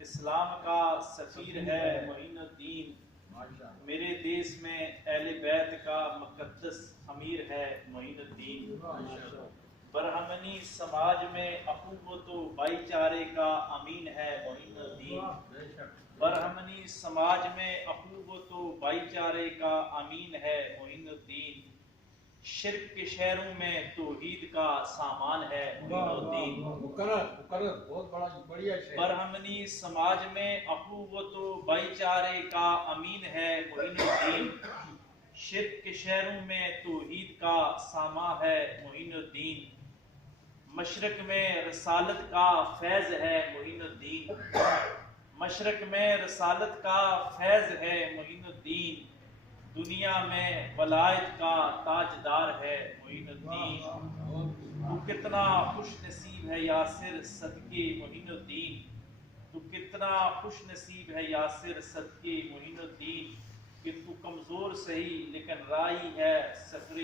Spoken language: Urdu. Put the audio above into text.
اسلام کا سفیر ہے معین الدین، میرے دیس میں اہل بیت کا مقدس امیر ہے معین الدین، برہمنی سماج میں اخوت و بھائی چارے کا امین ہے معین الدین، برہمنی سماج میں اخوت و بھائی چارے کا امین ہے معین الدین، شرک کے شہروں میں توحید کا سامان ہے معین الدین، برہمنی سماج میں اخوت و بھائی چارے کا امین ہے معین الدین، شرک کے شہروں میں توحید کا سامان ہے معین الدین، مشرق میں رسالت کا فیض ہے معین الدین، مشرق میں رسالت کا فیض ہے معین الدین، دنیا میں ولایت کا تاجدار ہے معین الدین، تو کتنا خوش نصیب ہے یاسر صدقے معین الدین، تو کتنا خوش نصیب ہے یاسر صدقے معین الدین، کہ تو کمزور سہی لیکن رائی ہے سفر